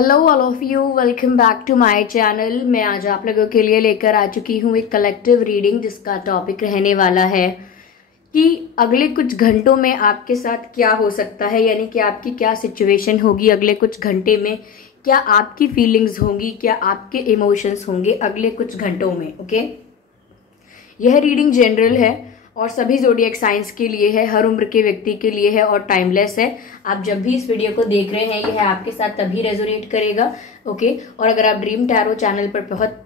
Hello all of you, welcome back to my channel. मैं आज आप लोगों के लिए लेकर आ चुकी हूँ एक कलेक्टिव रीडिंग जिसका टॉपिक रहने वाला है कि अगले कुछ घंटों में आपके साथ क्या हो सकता है, यानी कि आपकी क्या सिचुएशन होगी अगले कुछ घंटे में, क्या आपकी फीलिंग्स होंगी, क्या आपके इमोशंस होंगे अगले कुछ घंटों में। ओके, यह रीडिंग जनरल है और सभी ज़ोडिएक साइंस के लिए है, हर उम्र के व्यक्ति के लिए है और टाइमलेस है। आप जब भी इस वीडियो को देख रहे हैं यह आपके साथ तभी रेजोनेट करेगा। ओके, और अगर आप ड्रीम टैरो चैनल पर बहुत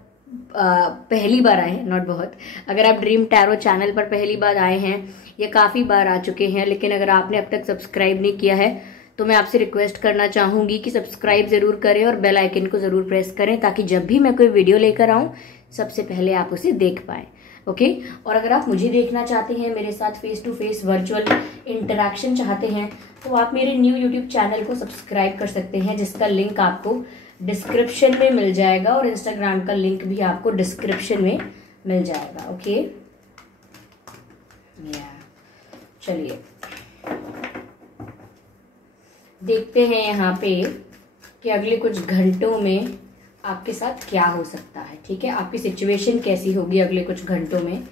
पहली बार आए हैं, नॉट बहुत, अगर आप ड्रीम टैरो चैनल पर पहली बार आए हैं या काफ़ी बार आ चुके हैं, लेकिन अगर आपने अब तक सब्सक्राइब नहीं किया है तो मैं आपसे रिक्वेस्ट करना चाहूँगी कि सब्सक्राइब ज़रूर करें और बेल आइकन को ज़रूर प्रेस करें ताकि जब भी मैं कोई वीडियो लेकर आऊँ सबसे पहले आप उसे देख पाएँ। ओके, और अगर आप मुझे देखना चाहते हैं, मेरे साथ face to face virtual interaction चाहते हैं, तो आप मेरे न्यू यूट्यूब चैनल को सब्सक्राइब कर सकते हैं जिसका लिंक आपको डिस्क्रिप्शन में मिल जाएगा और इंस्टाग्राम का लिंक भी आपको डिस्क्रिप्शन में मिल जाएगा। ओके, चलिए देखते हैं यहाँ पे कि अगले कुछ घंटों में आपके साथ क्या हो सकता है। ठीक है, आपकी सिचुएशन कैसी होगी अगले कुछ घंटों में,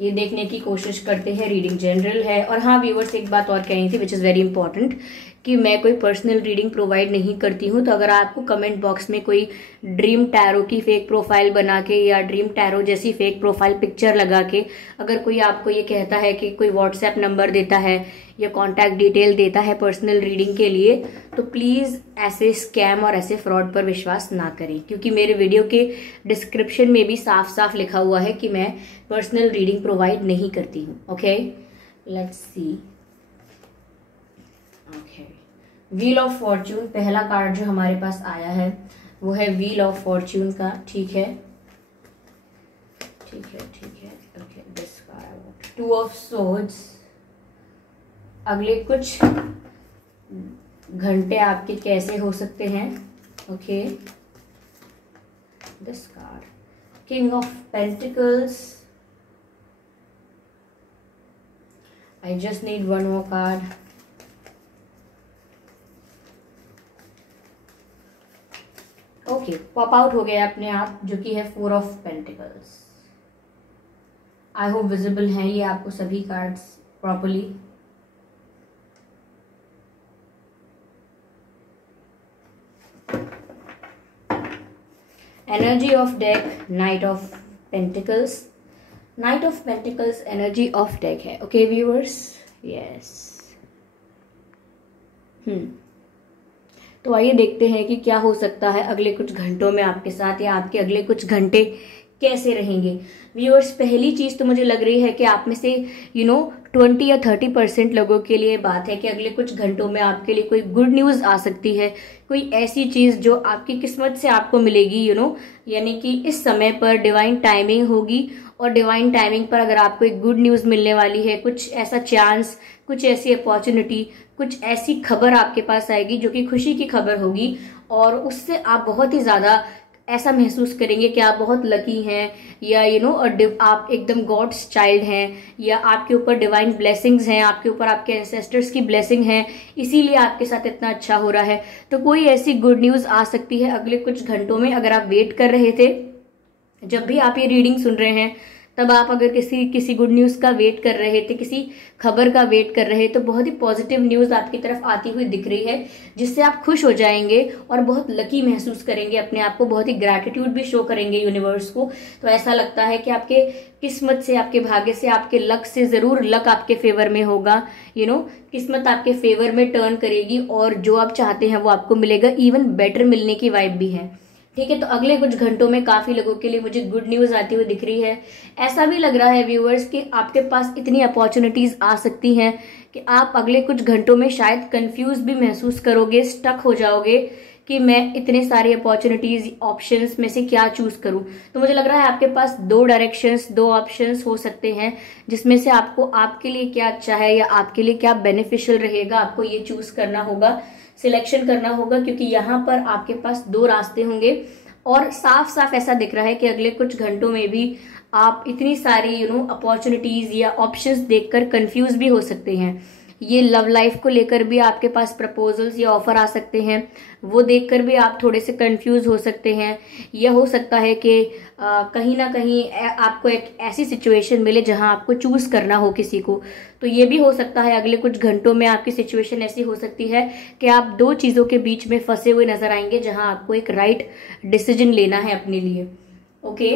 ये देखने की कोशिश करते हैं। रीडिंग जनरल है और हाँ व्यूवर्स, एक बात और कहनी थी विच इज़ वेरी इंपॉर्टेंट कि मैं कोई पर्सनल रीडिंग प्रोवाइड नहीं करती हूँ। तो अगर आपको कमेंट बॉक्स में कोई ड्रीम टैरो की फेक प्रोफाइल बना के या ड्रीम टैरो जैसी फेक प्रोफाइल पिक्चर लगा के अगर कोई आपको ये कहता है कि कोई व्हाट्सएप नंबर देता है या कॉन्टैक्ट डिटेल देता है पर्सनल रीडिंग के लिए, तो प्लीज़ ऐसे स्कैम और ऐसे फ्रॉड पर विश्वास ना करें, क्योंकि मेरे वीडियो के डिस्क्रिप्शन में भी साफ साफ लिखा हुआ है कि मैं पर्सनल रीडिंग प्रोवाइड नहीं करती हूँ। Okay, let's see. Okay, wheel of Fortune पहला कार्ड जो हमारे पास आया है वो है व्हील ऑफ फॉर्च्यून का। ठीक है, ठीक है, ठीक है। Okay, this card two of swords. अगले कुछ घंटे आपके कैसे हो सकते हैं। Okay, this card king of pentacles. I just need one more card. Okay, pop out हो गया अपने आप, जो कि है four of pentacles. I hope visible हैं ये आपको सभी cards properly. Energy of deck knight of pentacles. Knight of pentacles energy of deck है। Okay viewers, yes. तो आइए देखते हैं कि क्या हो सकता है अगले कुछ घंटों में आपके साथ, या आपके अगले कुछ घंटे कैसे रहेंगे। व्यूअर्स, पहली चीज तो मुझे लग रही है कि आप में से 20 या 30% लोगों के लिए बात है कि अगले कुछ घंटों में आपके लिए कोई गुड न्यूज आ सकती है, कोई ऐसी चीज जो आपकी किस्मत से आपको मिलेगी। यानी कि इस समय पर डिवाइन टाइमिंग होगी और डिवाइन टाइमिंग पर अगर आपको एक गुड न्यूज मिलने वाली है, कुछ ऐसा चांस, कुछ ऐसी अपॉर्चुनिटी, कुछ ऐसी खबर आपके पास आएगी जो कि खुशी की खबर होगी और उससे आप बहुत ही ज्यादा ऐसा महसूस करेंगे कि आप बहुत लकी हैं, या आप एकदम गॉड्स चाइल्ड हैं, या आपके ऊपर डिवाइन ब्लेसिंग्स हैं, आपके ऊपर आपके एंसेस्टर्स की ब्लेसिंग है, इसीलिए आपके साथ इतना अच्छा हो रहा है। तो कोई ऐसी गुड न्यूज आ सकती है अगले कुछ घंटों में। अगर आप वेट कर रहे थे, जब भी आप ये रीडिंग सुन रहे हैं तब आप अगर किसी गुड न्यूज का वेट कर रहे थे, किसी खबर का वेट कर रहे, तो बहुत ही पॉजिटिव न्यूज आपकी तरफ आती हुई दिख रही है, जिससे आप खुश हो जाएंगे और बहुत लकी महसूस करेंगे अपने आप को, बहुत ही ग्रैटिट्यूड भी शो करेंगे यूनिवर्स को। तो ऐसा लगता है कि आपके किस्मत से, आपके भाग्य से, आपके लक से जरूर लक आपके फेवर में होगा। किस्मत आपके फेवर में टर्न करेगी और जो आप चाहते हैं वो आपको मिलेगा, इवन बेटर मिलने की वाइब भी है। ठीक है, तो अगले कुछ घंटों में काफी लोगों के लिए मुझे गुड न्यूज आती हुई दिख रही है। ऐसा भी लग रहा है व्यूअर्स कि आपके पास इतनी अपॉर्चुनिटीज आ सकती हैं कि आप अगले कुछ घंटों में शायद कंफ्यूज भी महसूस करोगे, स्टक हो जाओगे कि मैं इतने सारे अपॉर्चुनिटीज ऑप्शंस में से क्या चूज करूं। तो मुझे लग रहा है आपके पास दो डायरेक्शंस, दो ऑप्शंस हो सकते हैं, जिसमें से आपको आपके लिए क्या अच्छा है या आपके लिए क्या बेनिफिशियल रहेगा, आपको ये चूज करना होगा, सिलेक्शन करना होगा, क्योंकि यहाँ पर आपके पास दो रास्ते होंगे और साफ साफ ऐसा दिख रहा है कि अगले कुछ घंटों में भी आप इतनी सारी अपॉर्चुनिटीज या ऑप्शंस देखकर कंफ्यूज भी हो सकते हैं। ये लव लाइफ को लेकर भी आपके पास प्रपोजल्स या ऑफर आ सकते हैं, वो देखकर भी आप थोड़े से कंफ्यूज हो सकते हैं। यह हो सकता है कि कहीं ना कहीं आपको एक ऐसी सिचुएशन मिले जहां आपको चूज करना हो किसी को। तो ये भी हो सकता है अगले कुछ घंटों में आपकी सिचुएशन ऐसी हो सकती है कि आप दो चीज़ों के बीच में फंसे हुए नजर आएंगे, जहां आपको एक राइट डिसीजन लेना है अपने लिए। ओके,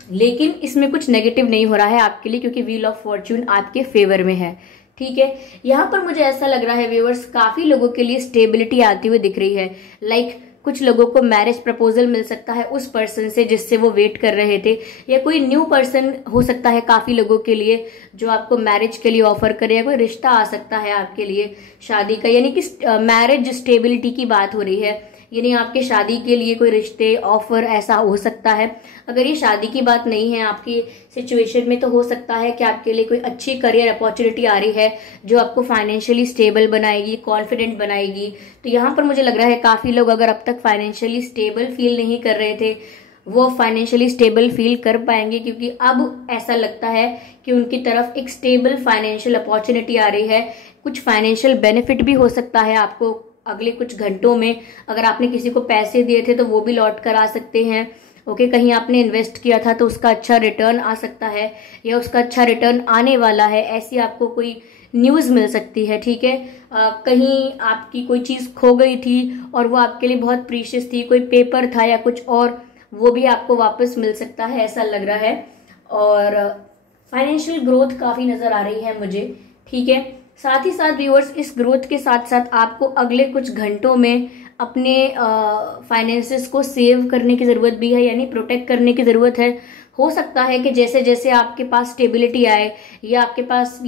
लेकिन इसमें कुछ नेगेटिव नहीं हो रहा है आपके लिए, क्योंकि व्हील ऑफ फॉर्च्यून आपके फेवर में है। ठीक है, यहाँ पर मुझे ऐसा लग रहा है व्यूअर्स, काफी लोगों के लिए स्टेबिलिटी आती हुई दिख रही है। लाइक कुछ लोगों को मैरिज प्रपोजल मिल सकता है उस पर्सन से जिससे वो वेट कर रहे थे, या कोई न्यू पर्सन हो सकता है काफी लोगों के लिए जो आपको मैरिज के लिए ऑफर करे, या कोई रिश्ता आ सकता है आपके लिए शादी का, यानी कि मैरिज स्टेबिलिटी की बात हो रही है, यानी आपके शादी के लिए कोई रिश्ते ऑफर ऐसा हो सकता है। अगर ये शादी की बात नहीं है आपकी सिचुएशन में, तो हो सकता है कि आपके लिए कोई अच्छी करियर अपॉर्चुनिटी आ रही है जो आपको फाइनेंशियली स्टेबल बनाएगी, कॉन्फिडेंट बनाएगी। तो यहाँ पर मुझे लग रहा है काफी लोग अगर अब तक फाइनेंशियली स्टेबल फील नहीं कर रहे थे, वो फाइनेंशियली स्टेबल फील कर पाएंगे, क्योंकि अब ऐसा लगता है कि उनकी तरफ एक स्टेबल फाइनेंशियल अपॉर्चुनिटी आ रही है। कुछ फाइनेंशियल बेनिफिट भी हो सकता है आपको अगले कुछ घंटों में। अगर आपने किसी को पैसे दिए थे तो वो भी लौट कर आ सकते हैं। ओके, कहीं आपने इन्वेस्ट किया था तो उसका अच्छा रिटर्न आ सकता है, या उसका अच्छा रिटर्न आने वाला है, ऐसी आपको कोई न्यूज़ मिल सकती है। ठीक है, कहीं आपकी कोई चीज़ खो गई थी और वो आपके लिए बहुत प्रीशियस थी, कोई पेपर था या कुछ और, वो भी आपको वापस मिल सकता है, ऐसा लग रहा है। और फाइनेंशियल ग्रोथ काफ़ी नज़र आ रही है मुझे। ठीक है, साथ ही साथ व्यूअर्स, इस ग्रोथ के साथ साथ आपको अगले कुछ घंटों में अपने फाइनेंसेस को सेव करने की ज़रूरत भी है, यानी प्रोटेक्ट करने की ज़रूरत है। हो सकता है कि जैसे जैसे आपके पास स्टेबिलिटी आए या आपके पास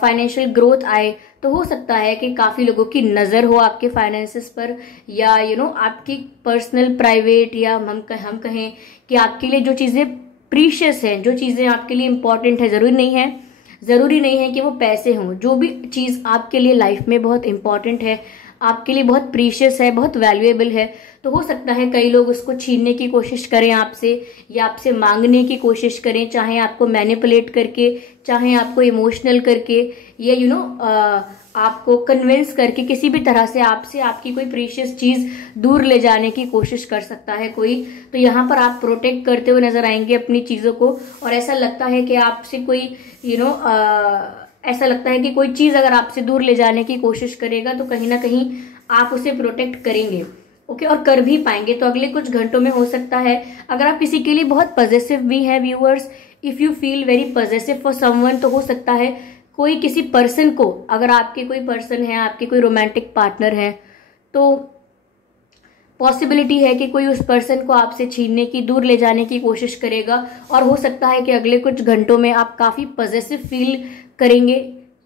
फाइनेंशियल ग्रोथ आए, तो हो सकता है कि काफ़ी लोगों की नज़र हो आपके फाइनेंसेस पर, या आपकी पर्सनल प्राइवेट, या हम कहें कि आपके लिए जो चीज़ें प्रीशियस हैं, जो चीज़ें आपके लिए इंपॉर्टेंट है, ज़रूरी नहीं है कि वो पैसे हों। जो भी चीज़ आपके लिए लाइफ में बहुत इंपॉर्टेंट है, आपके लिए बहुत प्रीशियस है, बहुत वैल्यूएबल है, तो हो सकता है कई लोग उसको छीनने की कोशिश करें आपसे, या आपसे मांगने की कोशिश करें, चाहे आपको मैनिपुलेट करके, चाहे आपको इमोशनल करके, या आपको कन्विंस करके किसी भी तरह से आपसे आपकी कोई प्रीशियस चीज़ दूर ले जाने की कोशिश कर सकता है कोई। तो यहाँ पर आप प्रोटेक्ट करते हुए नजर आएंगे अपनी चीज़ों को, और ऐसा लगता है कि आपसे कोई ऐसा लगता है कि कोई चीज़ अगर आपसे दूर ले जाने की कोशिश करेगा तो कहीं ना कहीं आप उसे प्रोटेक्ट करेंगे। ओके, और कर भी पाएंगे। तो अगले कुछ घंटों में हो सकता है, अगर आप किसी के लिए बहुत पॉजिटिव भी हैं viewers, if you feel very positive for someone, तो हो सकता है कोई किसी पर्सन को, अगर आपके कोई पर्सन है, आपके कोई रोमांटिक पार्टनर है, तो पॉसिबिलिटी है कि कोई उस पर्सन को आपसे छीनने की, दूर ले जाने की कोशिश करेगा। और हो सकता है कि अगले कुछ घंटों में आप काफ़ी पॉजिटिव फील करेंगे,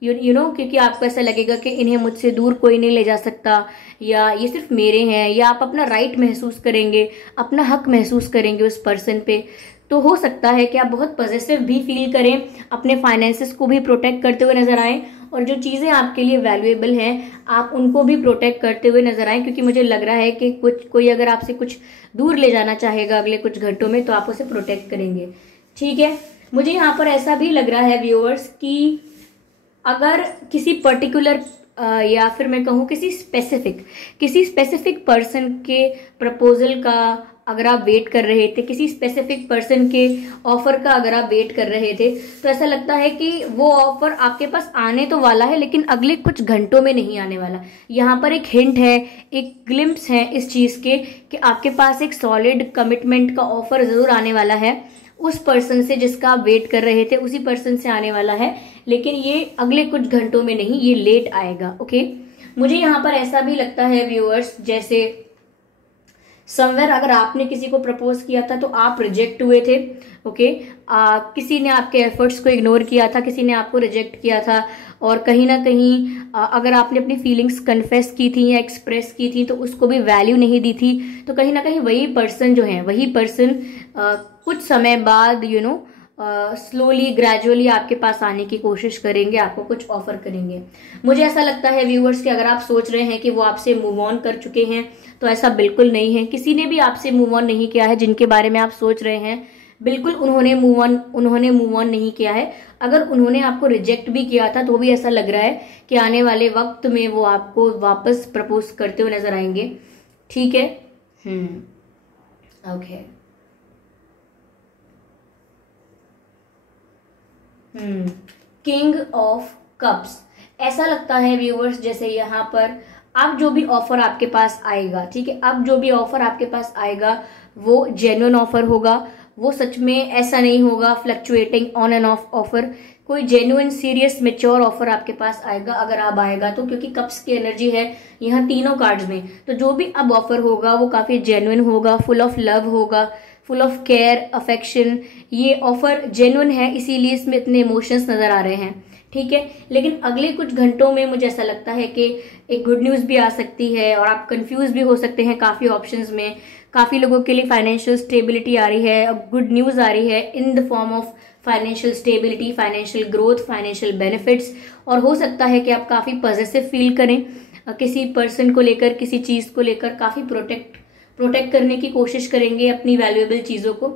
क्योंकि आपको ऐसा लगेगा कि इन्हें मुझसे दूर कोई नहीं ले जा सकता, या ये सिर्फ मेरे हैं, या आप अपना राइट महसूस करेंगे, अपना हक महसूस करेंगे उस पर्सन पे। तो हो सकता है कि आप बहुत पॉजिटिव भी फील करें, अपने फाइनेंसेस को भी प्रोटेक्ट करते हुए नजर आएं, और जो चीज़ें आपके लिए वैल्यूएबल हैं आप उनको भी प्रोटेक्ट करते हुए नजर आएं, क्योंकि मुझे लग रहा है कि कोई अगर आपसे कुछ दूर ले जाना चाहेगा अगले कुछ घंटों में, तो आप उसे प्रोटेक्ट करेंगे। ठीक है, मुझे यहाँ पर ऐसा भी लग रहा है व्यूअर्स कि अगर किसी पर्टिकुलर या फिर मैं कहूँ किसी स्पेसिफिक पर्सन के प्रपोजल का अगर आप वेट कर रहे थे, किसी स्पेसिफिक पर्सन के ऑफर का अगर आप वेट कर रहे थे, तो ऐसा लगता है कि वो ऑफर आपके पास आने तो वाला है, लेकिन अगले कुछ घंटों में नहीं आने वाला। यहाँ पर एक हिंट है, एक ग्लिम्प्स है इस चीज़ के कि आपके पास एक सॉलिड कमिटमेंट का ऑफर ज़रूर आने वाला है। उस पर्सन से जिसका आप वेट कर रहे थे, उसी पर्सन से आने वाला है, लेकिन ये अगले कुछ घंटों में नहीं, ये लेट आएगा। ओके, मुझे यहाँ पर ऐसा भी लगता है व्यूअर्स, जैसे समवेयर अगर आपने किसी को प्रपोज किया था तो आप रिजेक्ट हुए थे। ओके, किसी ने आपके एफर्ट्स को इग्नोर किया था, किसी ने आपको रिजेक्ट किया था, और कहीं ना कहीं अगर आपने अपनी फीलिंग्स कन्फेस की थी या एक्सप्रेस की थी तो उसको भी वैल्यू नहीं दी थी। तो कहीं ना कहीं वही पर्सन कुछ समय बाद स्लोली ग्रेजुअली आपके पास आने की कोशिश करेंगे, आपको कुछ ऑफर करेंगे। मुझे ऐसा लगता है व्यूअर्स कि अगर आप सोच रहे हैं कि वो आपसे मूव ऑन कर चुके हैं, तो ऐसा बिल्कुल नहीं है। किसी ने भी आपसे मूव ऑन नहीं किया है जिनके बारे में आप सोच रहे हैं, बिल्कुल उन्होंने मूव ऑन नहीं किया है। अगर उन्होंने आपको रिजेक्ट भी किया था तो भी ऐसा लग रहा है कि आने वाले वक्त में वो आपको वापस प्रपोज करते हुए नजर आएंगे। ठीक है। ओके। किंग ऑफ कप्स, ऐसा लगता है व्यूअर्स जैसे यहाँ पर अब जो भी ऑफर आपके पास आएगा, ठीक है, अब जो भी ऑफर आपके पास आएगा वो जेन्युइन ऑफर होगा। वो सच में ऐसा नहीं होगा fluctuating on end of offer, कोई जेन्युइन सीरियस मेच्योर ऑफर आपके पास आएगा अगर अब आएगा तो, क्योंकि कप्स की एनर्जी है यहाँ तीनों कार्ड्स में। तो जो भी अब ऑफर होगा वो काफी जेन्युइन होगा, फुल ऑफ लव होगा, फुल ऑफ केयर अफेक्शन। ये ऑफर जेन्युइन है इसीलिए इसमें इतने इमोशंस नजर आ रहे हैं। ठीक है, लेकिन अगले कुछ घंटों में मुझे ऐसा लगता है कि एक गुड न्यूज भी आ सकती है और आप कंफ्यूज भी हो सकते हैं काफी ऑप्शंस में। काफी लोगों के लिए फाइनेंशियल स्टेबिलिटी आ रही है, अब गुड न्यूज आ रही है in the form of financial stability, financial growth, financial benefits. और हो सकता है कि आप काफी पॉजिटिव फील करें किसी पर्सन को लेकर, किसी चीज को लेकर, काफी प्रोटेक्ट करने की कोशिश करेंगे अपनी वैल्यूएबल चीजों को।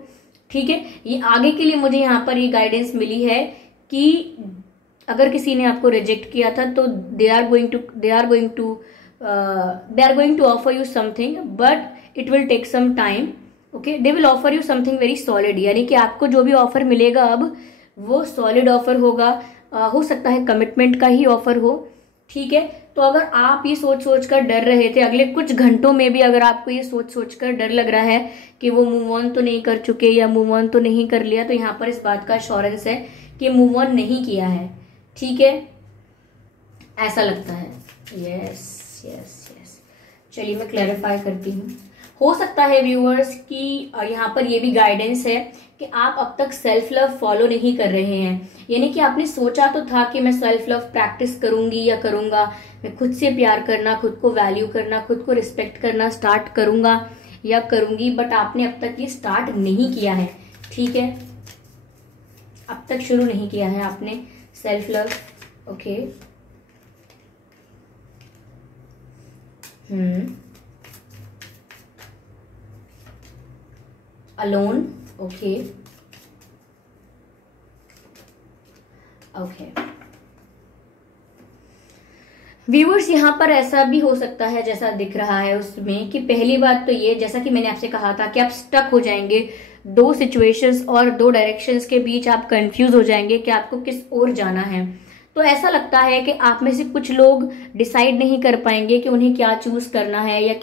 ठीक है, ये आगे के लिए मुझे यहाँ पर ये गाइडेंस मिली है कि अगर किसी ने आपको रिजेक्ट किया था तो they are going to offer you something but it will take some time. Okay, they will offer you something very solid, यानी कि आपको जो भी ऑफर मिलेगा अब वो सॉलिड ऑफर होगा। हो सकता है कमिटमेंट का ही ऑफर हो। ठीक है, तो अगर आप ये सोच कर डर रहे थे, अगले कुछ घंटों में भी अगर आपको ये सोच कर डर लग रहा है कि वो मूव ऑन तो नहीं कर चुके या मूव ऑन तो नहीं कर लिया, तो यहाँ पर इस बात का एश्योरेंस है कि मूव ऑन नहीं किया है। ठीक है, ऐसा लगता है। यस। चलिए मैं क्लैरिफाई करती हूँ। हो सकता है व्यूअर्स कि यहाँ पर ये भी गाइडेंस है कि आप अब तक सेल्फ लव फॉलो नहीं कर रहे हैं, यानी कि आपने सोचा तो था कि मैं सेल्फ लव प्रैक्टिस करूंगी या करूंगा, मैं खुद से प्यार करना, खुद को वैल्यू करना, खुद को रिस्पेक्ट करना स्टार्ट करूंगा या करूंगी, बट आपने अब तक ये स्टार्ट नहीं किया है। ठीक है, अब तक शुरू नहीं किया है आपने self love. Okay, alone. Okay. Viewers, यहाँ पर ऐसा भी हो सकता है जैसा दिख रहा है उसमें कि पहली बात तो ये, जैसा कि मैंने आपसे कहा था कि आप स्टक हो जाएंगे दो सिचुएशंस और दो डायरेक्शंस के बीच, आप कंफ्यूज हो जाएंगे कि आपको किस ओर जाना है। तो ऐसा लगता है कि आप में से कुछ लोग डिसाइड नहीं कर पाएंगे कि उन्हें क्या चूज करना है या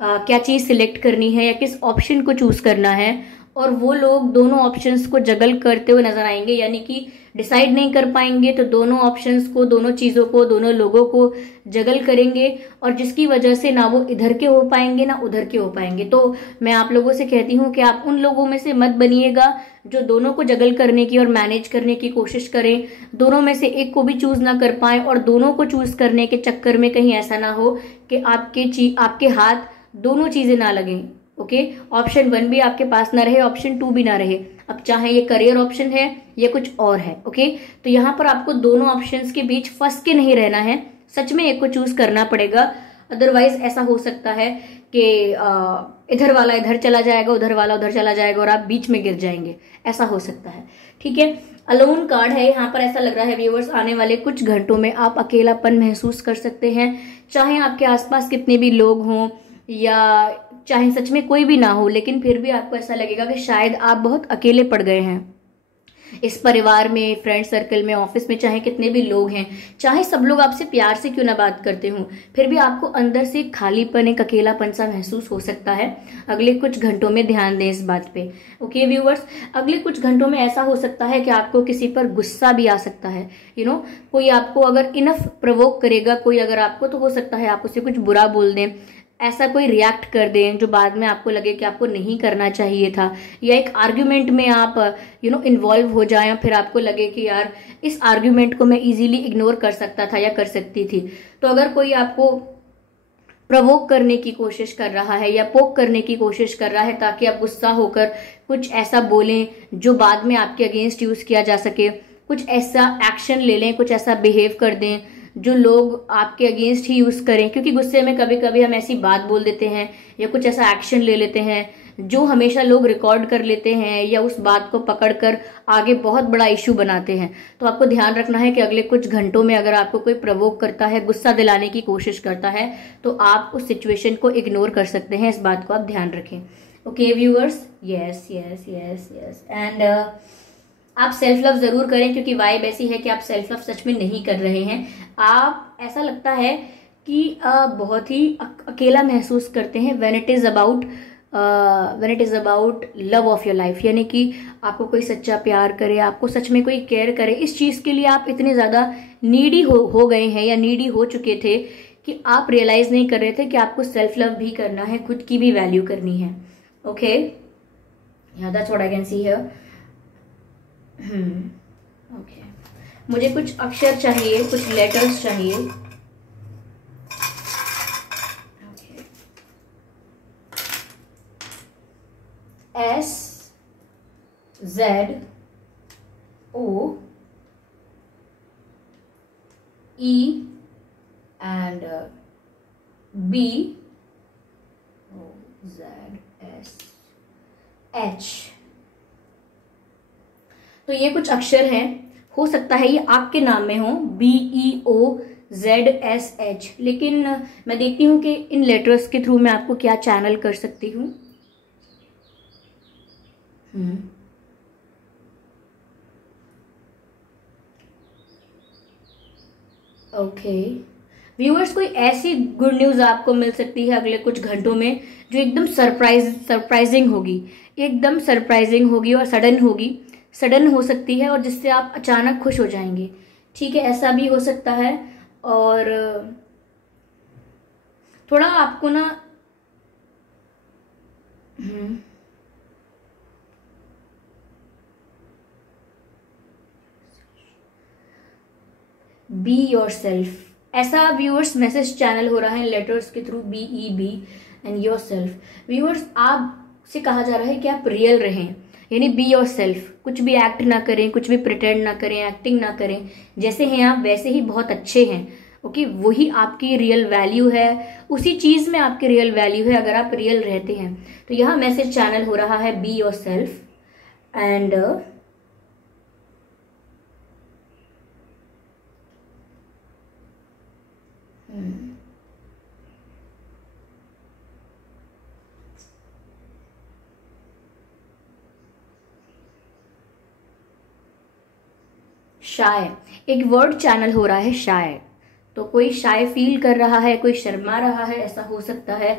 क्या चीज सिलेक्ट करनी है या किस ऑप्शन को चूज करना है, और वो लोग दोनों ऑप्शंस को जगल करते हुए नजर आएंगे, यानी कि डिसाइड नहीं कर पाएंगे तो दोनों ऑप्शंस को, दोनों चीजों को, दोनों लोगों को जगल करेंगे, और जिसकी वजह से ना वो इधर के हो पाएंगे ना उधर के हो पाएंगे। तो मैं आप लोगों से कहती हूँ कि आप उन लोगों में से मत बनिएगा जो दोनों को जगल करने की और मैनेज करने की कोशिश करें, दोनों में से एक को भी चूज ना कर पाए, और दोनों को चूज करने के चक्कर में कहीं ऐसा ना हो कि आपके हाथ दोनों चीजें ना लगें। ओके, ऑप्शन 1 भी आपके पास ना रहे, ऑप्शन 2 भी ना रहे। अब चाहे ये करियर ऑप्शन है या कुछ और है। ओके, तो यहाँ पर आपको दोनों ऑप्शंस के बीच फंस के नहीं रहना है, सच में एक को चूज करना पड़ेगा। अदरवाइज ऐसा हो सकता है कि इधर वाला इधर चला जाएगा, उधर वाला उधर चला जाएगा और आप बीच में गिर जाएंगे, ऐसा हो सकता है। ठीक है, अलोन कार्ड है यहाँ पर। ऐसा लग रहा है व्यूअर्स आने वाले कुछ घंटों में आप अकेलापन महसूस कर सकते हैं, चाहे आपके आसपास कितने भी लोग हों या चाहे सच में कोई भी ना हो, लेकिन फिर भी आपको ऐसा लगेगा कि शायद आप बहुत अकेले पड़ गए हैं इस परिवार में, फ्रेंड सर्कल में, ऑफिस में, चाहे कितने भी लोग हैं, चाहे सब लोग आपसे प्यार से क्यों ना बात करते हों, फिर भी आपको अंदर से खालीपन, एक अकेलापन सा महसूस हो सकता है। अगले कुछ घंटों में ध्यान दें इस बात पे। ओके व्यूअर्स, अगले कुछ घंटों में ऐसा हो सकता है कि आपको किसी पर गुस्सा भी आ सकता है। कोई आपको अगर इनफ प्रोवोक करेगा, कोई अगर आपको, तो हो सकता है आप उसे कुछ बुरा बोल दें, ऐसा कोई रिएक्ट कर दें जो बाद में आपको लगे कि आपको नहीं करना चाहिए था, या एक आर्ग्यूमेंट में आप इन्वॉल्व हो जाएं, फिर आपको लगे कि यार इस आर्ग्यूमेंट को मैं इजीली इग्नोर कर सकता था या कर सकती थी। तो अगर कोई आपको प्रवोक करने की कोशिश कर रहा है या पोक करने की कोशिश कर रहा है ताकि आप गुस्सा होकर कुछ ऐसा बोलें जो बाद में आपके अगेंस्ट यूज किया जा सके, कुछ ऐसा एक्शन ले लें, कुछ ऐसा बिहेव कर दें जो लोग आपके अगेंस्ट ही यूज करें, क्योंकि गुस्से में कभी कभी हम ऐसी बात बोल देते हैं या कुछ ऐसा एक्शन ले लेते हैं जो हमेशा लोग रिकॉर्ड कर लेते हैं या उस बात को पकड़कर आगे बहुत बड़ा इशू बनाते हैं। तो आपको ध्यान रखना है कि अगले कुछ घंटों में अगर आपको कोई प्रवोक करता है, गुस्सा दिलाने की कोशिश करता है, तो आप उस सिचुएशन को इग्नोर कर सकते हैं। इस बात को आप ध्यान रखें। Okay viewers, yes yes yes yes. And आप सेल्फ लव जरूर करें, क्योंकि वाइब ऐसी है कि आप सेल्फ लव सच में नहीं कर रहे हैं। आप, ऐसा लगता है कि बहुत ही अकेला महसूस करते हैं when it is about love of your life, यानी कि आपको कोई सच्चा प्यार करे, आपको सच में कोई केयर करे। इस चीज के लिए आप इतने ज्यादा नीडी हो गए हैं या नीडी हो चुके थे कि आप रियलाइज नहीं कर रहे थे कि आपको सेल्फ लव भी करना है, खुद की भी वैल्यू करनी है। Okay, that's what I can see here. Okay, मुझे कुछ अक्षर चाहिए, कुछ लेटर्स चाहिए। S Z O E and B O Z S H। तो ये कुछ अक्षर हैं, हो सकता है ये आपके नाम में हो, BEOZSH, लेकिन मैं देखती हूँ कि इन लेटर्स के थ्रू मैं आपको क्या चैनल कर सकती हूँ। ओके व्यूअर्स, कोई ऐसी गुड न्यूज आपको मिल सकती है अगले कुछ घंटों में जो एकदम सरप्राइजिंग होगी, एकदम सरप्राइजिंग होगी और सडन हो सकती है, और जिससे आप अचानक खुश हो जाएंगे। ठीक है, ऐसा भी हो सकता है। और थोड़ा आपको ना बी योर सेल्फ, ऐसा व्यूअर्स मैसेज चैनल हो रहा है लेटर्स के through, BEB and your self. Viewers, आपसे कहा जा रहा है कि आप रियल रहें, यानी बी योर सेल्फ। कुछ भी एक्ट ना करें, कुछ भी प्रिटेंड ना करें, एक्टिंग ना करें, जैसे हैं आप वैसे ही बहुत अच्छे हैं। ओके, वही आपकी रियल वैल्यू है, उसी चीज में आपकी रियल वैल्यू है अगर आप रियल रहते हैं। तो यहाँ मैसेज चैनल हो रहा है बी योर सेल्फ एंड शाय, एक वर्ड चैनल हो रहा है शाय। तो कोई शाय फील कर रहा है, कोई शर्मा रहा है, ऐसा हो सकता है।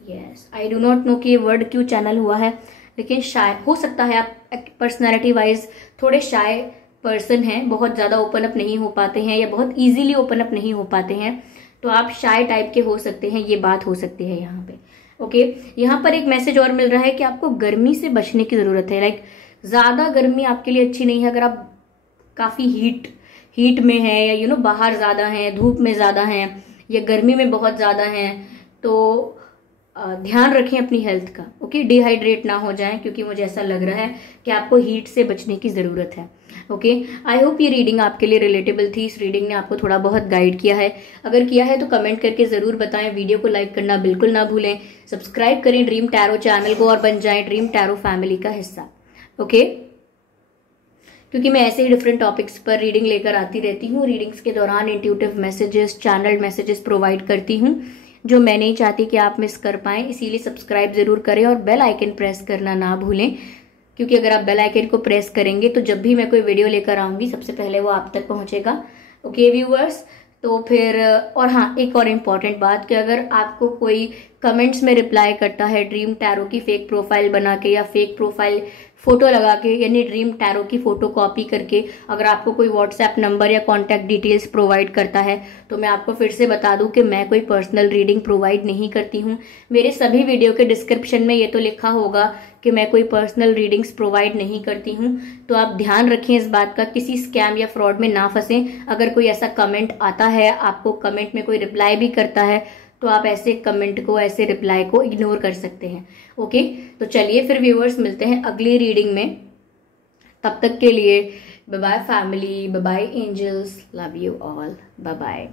Yes, I do not know कि ये वर्ड क्यों चैनल हुआ है, लेकिन शाय हो सकता है। आप पर्सनैलिटी वाइज थोड़े शाय पर्सन हैं, बहुत ज़्यादा ओपन अप नहीं हो पाते हैं या बहुत इजीली ओपन अप नहीं हो पाते हैं, तो आप शाय टाइप के हो सकते हैं, ये बात हो सकती है यहाँ पे। ओके, यहाँ पर एक मैसेज और मिल रहा है कि आपको गर्मी से बचने की ज़रूरत है। लाइक ज़्यादा गर्मी आपके लिए अच्छी नहीं है। अगर आप काफ़ी हीट में है, या बाहर ज़्यादा हैं, धूप में ज़्यादा हैं, या गर्मी में बहुत ज़्यादा हैं, तो ध्यान रखें अपनी हेल्थ का। ओके, डिहाइड्रेट ना हो जाएं, क्योंकि मुझे ऐसा लग रहा है कि आपको हीट से बचने की ज़रूरत है। ओके, आई होप ये रीडिंग आपके लिए रिलेटेबल थी, इस रीडिंग ने आपको थोड़ा बहुत गाइड किया है। अगर किया है तो कमेंट करके ज़रूर बताएं। वीडियो को लाइक करना बिल्कुल ना भूलें। सब्सक्राइब करें ड्रीम टैरो चैनल को और बन जाएं ड्रीम टैरो फैमिली का हिस्सा। ओके, क्योंकि मैं ऐसे ही डिफरेंट टॉपिक्स पर रीडिंग लेकर आती रहती हूँ। रीडिंग्स के दौरान intuitive messages, channel messages provide करती हूँ जो मैं नहीं चाहती कि आप मिस कर पाएं। इसीलिए सब्सक्राइब जरूर करें और बेल आइकन प्रेस करना ना भूलें, क्योंकि अगर आप बेल आइकन को प्रेस करेंगे तो जब भी मैं कोई वीडियो लेकर आऊँगी सबसे पहले वो आप तक पहुँचेगा। ओके व्यूअर्स, तो फिर और हाँ, एक और इम्पॉर्टेंट बात कि अगर आपको कोई कमेंट्स में रिप्लाई करता है ड्रीम टैरो की फेक प्रोफाइल बना के या फेक प्रोफाइल फोटो लगा के, यानी ड्रीम टैरो की फोटो कॉपी करके, अगर आपको कोई व्हाट्सएप नंबर या कॉन्टैक्ट डिटेल्स प्रोवाइड करता है, तो मैं आपको फिर से बता दूं कि मैं कोई पर्सनल रीडिंग प्रोवाइड नहीं करती हूं। मेरे सभी वीडियो के डिस्क्रिप्शन में ये तो लिखा होगा कि मैं कोई पर्सनल रीडिंग्स प्रोवाइड नहीं करती हूं। तो आप ध्यान रखें इस बात का, किसी स्कैम या फ्रॉड में ना फंसें। अगर कोई ऐसा कमेंट आता है, आपको कमेंट में कोई रिप्लाई भी करता है, तो आप ऐसे कमेंट को, ऐसे रिप्लाई को इग्नोर कर सकते हैं। ओके, तो चलिए फिर व्यूअर्स मिलते हैं अगली रीडिंग में। तब तक के लिए bye bye family, bye bye angels, love you all, bye bye.